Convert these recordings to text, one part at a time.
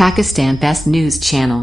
Pakistan Best News Channel.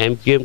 MQM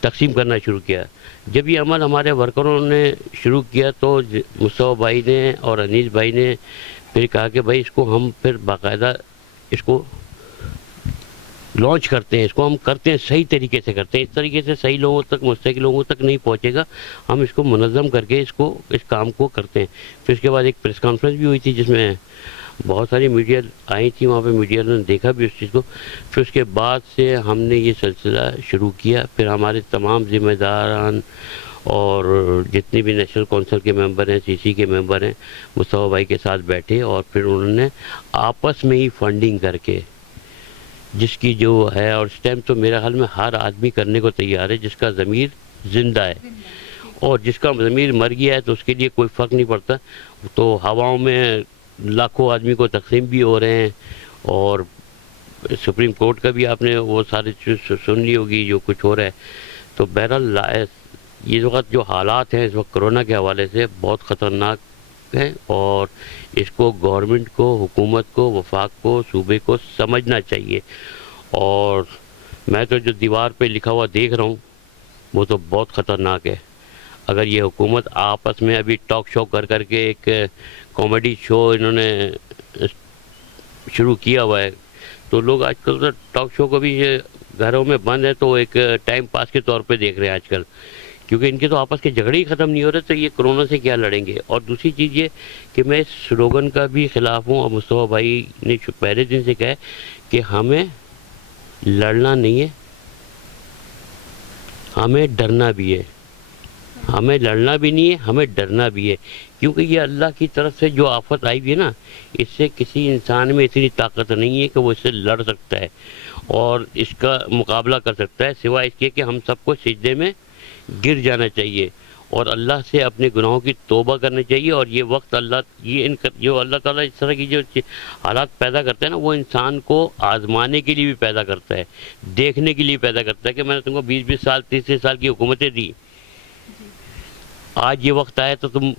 تقسیم کرنا شروع کیا. جب یہ عمل ہمارے ورکروں نے شروع کیا تو مصطفیٰ بھائی نے اور انیس بھائی نے پھر کہا کہ بھائی اس کو ہم پھر باقاعدہ اس کو لانچ کرتے ہیں, اس کو ہم کرتے ہیں صحیح طریقے سے کرتے ہیں, اس طریقے سے صحیح لوگوں تک, مستحق لوگوں تک نہیں پہنچے گا, ہم اس کو منظم کر کے اس کام کو کرتے ہیں. پھر اس کے بعد ایک پریس کانفرنس بھی ہوئی تھی جس میں بہت ساری میڈیا آئی تھی, وہاں پہ میڈیا نے دیکھا بھی اس چیز کو. پھر اس کے بعد سے ہم نے یہ سلسلہ شروع کیا. پھر ہمارے تمام ذمہ داران اور جتنے بھی نیشنل کونسل کے ممبر ہیں, سی سی کے ممبر ہیں, مصطفیٰ بھائی کے ساتھ بیٹھے اور پھر انہوں نے آپس میں ہی فنڈنگ کر کے جس کی جو ہے, اور اس ٹائم تو میرا خیال میں ہر آدمی کرنے کو تیار ہے جس کا ضمیر زندہ ہے, اور جس کا ضمیر مر گیا ہے تو اس کے لیے کوئی فرق نہیں پڑتا. تو ہواؤں میں لاکھوں آدمی کو تقسیم بھی ہو رہے ہیں, اور سپریم کورٹ کا بھی آپ نے وہ ساری چیز سن لی ہوگی جو کچھ ہو رہا ہے. تو بہرحال یہ وقت جو حالات ہیں اس وقت کرونا کے حوالے سے بہت خطرناک ہیں, اور اس کو گورنمنٹ کو, حکومت کو, وفاق کو, صوبے کو سمجھنا چاہیے. اور میں تو جو دیوار پہ لکھا ہوا دیکھ رہا ہوں وہ تو بہت خطرناک ہے. اگر یہ حکومت آپس میں ابھی ٹاک شو کر کے ایک کامیڈی شو انہوں نے شروع کیا ہوا ہے, تو لوگ آج کل تو ٹاک شو کو بھی گھروں میں بند ہے تو ایک ٹائم پاس کے طور پہ دیکھ رہے ہیں آج کل, کیونکہ ان کے تو آپس کے جھگڑے ہی ختم نہیں ہو رہے, تو یہ کرونا سے کیا لڑیں گے. اور دوسری چیز یہ کہ میں اس سلوگن کا بھی خلاف ہوں, اور مصطفیٰ بھائی نے پہلے دن سے کہا ہے کہ ہمیں لڑنا نہیں ہے, ہمیں ڈرنا بھی ہے. ہمیں لڑنا بھی نہیں ہے, ہمیں ڈرنا بھی ہے, کیونکہ یہ اللہ کی طرف سے جو آفت آئی ہوئی ہے نا, اس سے کسی انسان میں اتنی طاقت نہیں ہے کہ وہ اس سے لڑ سکتا ہے اور اس کا مقابلہ کر سکتا ہے, سوائے اس کے کہ ہم سب کو سجدے میں گر جانا چاہیے اور اللہ سے اپنے گناہوں کی توبہ کرنی چاہیے. اور یہ وقت جو اللہ تعالیٰ اس طرح کی جو حالات پیدا کرتا ہے نا, وہ انسان کو آزمانے کے لیے بھی پیدا کرتا ہے, دیکھنے کے لیے پیدا کرتا ہے کہ میں نے تم کو 20 سال 30 سال کی حکومتیں دی, آج یہ وقت آیا تو تم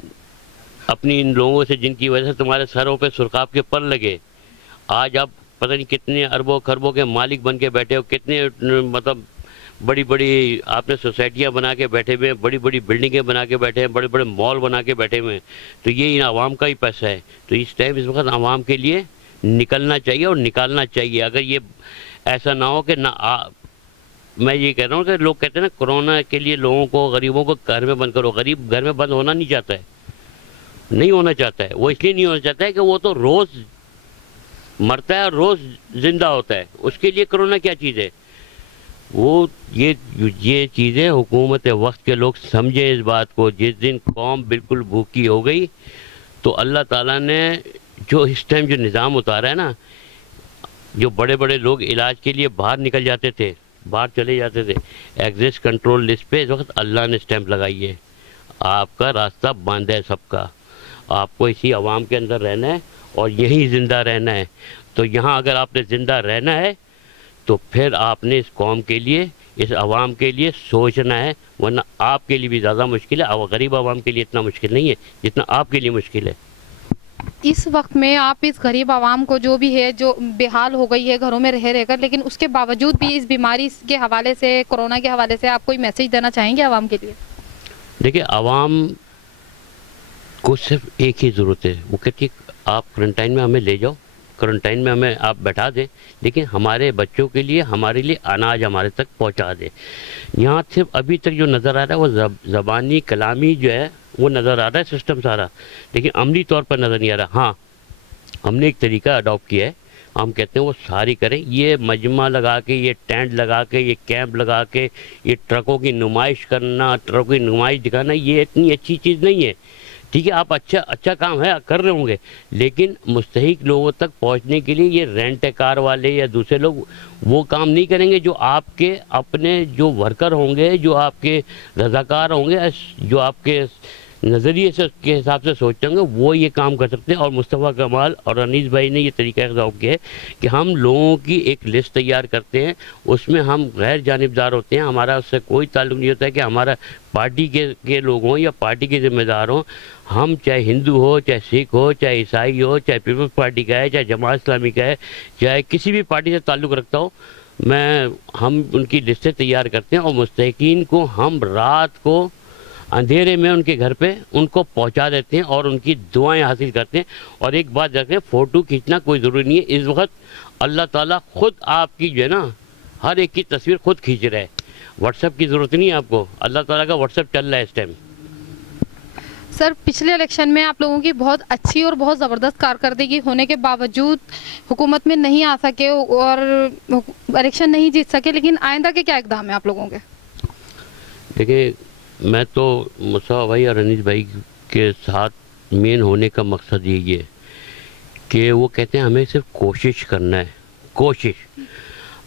اپنی ان لوگوں سے جن کی وجہ سے تمہارے سروں پہ سرخاب کے پر لگے, آج آپ پتہ نہیں کتنے اربوں خربوں کے مالک بن کے بیٹھے ہو, کتنے مطلب بڑی بڑی آپ نے سوسائٹیاں بنا کے بیٹھے ہوئے ہیں, بڑی بڑی بلڈنگیں بنا کے بیٹھے ہیں, بڑے بڑے مال بنا کے بیٹھے ہوئے ہیں. تو یہ ان عوام کا ہی پیسہ ہے, تو اس ٹائم اس وقت عوام کے لیے نکلنا چاہیے اور نکالنا چاہیے. اگر یہ ایسا نہ ہو کہ میں یہ کہہ رہا ہوں کہ لوگ کہتے ہیں نا کرونا کے لیے لوگوں کو, غریبوں کو گھر میں بند کرو. غریب گھر میں بند ہونا نہیں چاہتا ہے, نہیں ہونا چاہتا ہے. وہ اس لیے نہیں ہونا چاہتا ہے کہ وہ تو روز مرتا ہے اور روز زندہ ہوتا ہے, اس کے لیے کرونا کیا چیز ہے. وہ یہ چیزیں حکومت وقت کے لوگ سمجھے اس بات کو. جس دن قوم بالکل بھوکی ہو گئی تو اللہ تعالیٰ نے جو اس ٹائم جو نظام اتارا ہے نا, جو بڑے بڑے لوگ علاج کے لیے باہر نکل جاتے تھے, باہر چلے جاتے تھے, ایگزسٹ کنٹرول لسٹ پہ اس وقت اللہ نے اسٹیمپ لگائی ہے. آپ کا راستہ بند ہے سب کا, آپ کو اسی عوام کے اندر رہنا ہے اور یہیں زندہ رہنا ہے. تو یہاں اگر آپ نے زندہ رہنا ہے تو پھر آپ نے اس قوم کے لیے, اس عوام کے لیے سوچنا ہے, ورنہ آپ کے لیے بھی زیادہ مشکل ہے. غریب عوام کے لیے اتنا مشکل نہیں ہے جتنا آپ کے لیے مشکل ہے. اس وقت میں آپ اس غریب عوام کو جو بھی ہے, جو بے حال ہو گئی ہے گھروں میں رہ کر, لیکن اس کے باوجود بھی اس بیماری کے حوالے سے, کرونا کے حوالے سے آپ کوئی میسیج دینا چاہیں گے عوام کے لیے؟ دیکھیں, عوام کو صرف ایک ہی ضرورت ہے, وہ کہتی ہے آپ کوارنٹائن میں ہمیں لے جاؤ, کوارنٹائن میں ہمیں آپ بیٹھا دیں, لیکن ہمارے بچوں کے لیے, ہمارے لیے اناج ہمارے تک پہنچا دیں. یہاں صرف ابھی تک جو نظر آ رہا ہے وہ زبانی کلامی جو ہے وہ نظر آ رہا ہے سسٹم سارا, لیکن عملی طور پر نظر نہیں آ رہا. ہاں, ہم نے ایک طریقہ اڈاپٹ کیا ہے, ہم کہتے ہیں وہ ساری کریں. یہ مجمع لگا کے, یہ ٹینٹ لگا کے, یہ کیمپ لگا کے, یہ ٹرکوں کی نمائش کرنا, ٹرکوں کی نمائش دکھانا, یہ اتنی اچھی چیز نہیں ہے. ٹھیک ہے, آپ اچھا کام ہے کر رہے ہوں گے, لیکن مستحق لوگوں تک پہنچنے کے لیے یہ رینٹ کار والے یا دوسرے لوگ وہ کام نہیں کریں گے. جو آپ کے اپنے جو ورکر ہوں گے, جو آپ کے رضاکار ہوں گے, جو آپ کے نظریے سے کے حساب سے سوچتے ہوں گے, وہ یہ کام کر سکتے ہیں. اور مصطفیٰ کمال اور انیس بھائی نے یہ طریقہ اختیار کیا ہے کہ ہم لوگوں کی ایک لسٹ تیار کرتے ہیں, اس میں ہم غیر جانبدار ہوتے ہیں, ہمارا اس سے کوئی تعلق نہیں ہوتا ہے کہ ہمارا پارٹی کے لوگ ہوں یا پارٹی کے ذمہ دار ہوں. ہم چاہے ہندو ہو, چاہے سکھ ہو, چاہے عیسائی ہو, چاہے پیپلز پارٹی کا ہے, چاہے جماعت اسلامی کا ہے, چاہے کسی بھی پارٹی سے تعلق رکھتا ہو, ہم ان کی لسٹیں تیار کرتے ہیں اور مستحقین کو ہم رات کو اندھیرے میں ان کے گھر پہ ان کو پہنچا دیتے ہیں اور ان کی دعائیں حاصل کرتے ہیں. اور ایک بات رکھتے ہیں, فوٹو کھینچنا کوئی ضروری نہیں ہے. اس وقت اللہ تعالیٰ خود آپ کی جو ہے نا ہر ایک کی تصویر خود کھینچ رہا ہے. واٹس ایپ کی ضرورت نہیں ہے آپ کو, اللہ تعالیٰ کا واٹس ایپ چل رہا ہے اس ٹائم. سر پچھلے الیکشن میں آپ لوگوں کی بہت اچھی اور بہت زبردست کارکردگی ہونے کے باوجود حکومت میں نہیں آ سکے اور الیکشن نہیں جیت سکے, لیکن آئندہ کے کیا اقدام ہیں آپ لوگوں کے؟ دیکھیں, میں تو مصطفیٰ بھائی اور انیس بھائی کے ساتھ مین ہونے کا مقصد یہی ہے کہ وہ کہتے ہیں ہمیں صرف کوشش کرنا ہے. کوشش,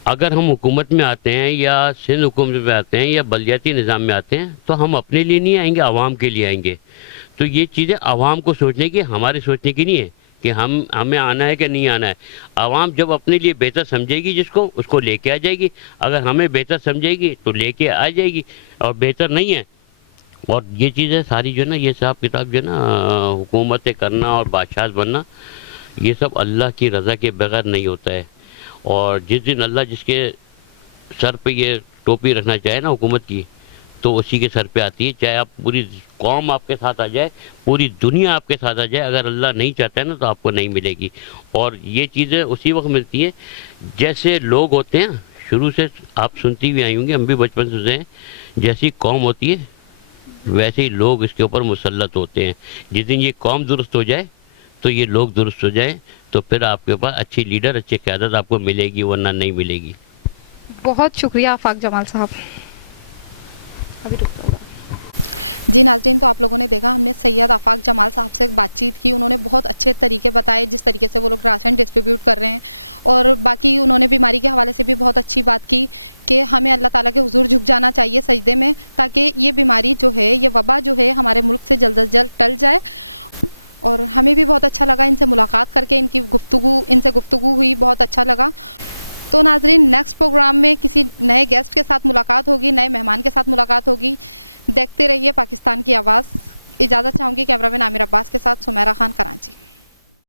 اگر ہم حکومت میں آتے ہیں یا سندھ حکومت میں آتے ہیں یا بلدیاتی نظام میں آتے ہیں تو ہم اپنے لیے نہیں آئیں گے, عوام کے لیے آئیں گے. تو یہ چیزیں عوام کو سوچنے کی, ہمارے سوچنے کی نہیں ہے کہ ہمیں آنا ہے کہ نہیں آنا ہے. عوام جب اپنے لیے بہتر سمجھے گی جس کو, اس کو لے کے آ جائے گی. اگر ہمیں بہتر سمجھے گی تو لے کے آ جائے گی, اور بہتر نہیں ہے. اور یہ چیزیں ساری جو ہے نا, یہ حساب کتاب جو ہے نا, حکومتیں کرنا اور بادشاہ بننا, یہ سب اللہ کی رضا کے بغیر نہیں ہوتا ہے. اور جس دن اللہ جس کے سر پہ یہ ٹوپی رکھنا چاہے نا حکومت کی, تو اسی کے سر پہ آتی ہے. چاہے آپ پوری قوم آپ کے ساتھ آ جائے, پوری دنیا آپ کے ساتھ آ جائے, اگر اللہ نہیں چاہتا ہے نا تو آپ کو نہیں ملے گی. اور یہ چیزیں اسی وقت ملتی ہیں جیسے لوگ ہوتے ہیں. شروع سے آپ سنتی بھی آئی ہوں گی, ہم بھی بچپن سے سنتے ہیں, جیسی قوم ہوتی ہے ویسے ہی لوگ اس کے اوپر مسلط ہوتے ہیں. جس دن یہ قوم درست ہو جائے تو یہ لوگ درست ہو جائیں, تو پھر آپ کے پاس اچھی لیڈر, اچھی قیادت آپ کو ملے گی, ورنہ نہیں ملے گی. بہت شکریہ آفاق جمال صاحب. ابھی رک جاؤ.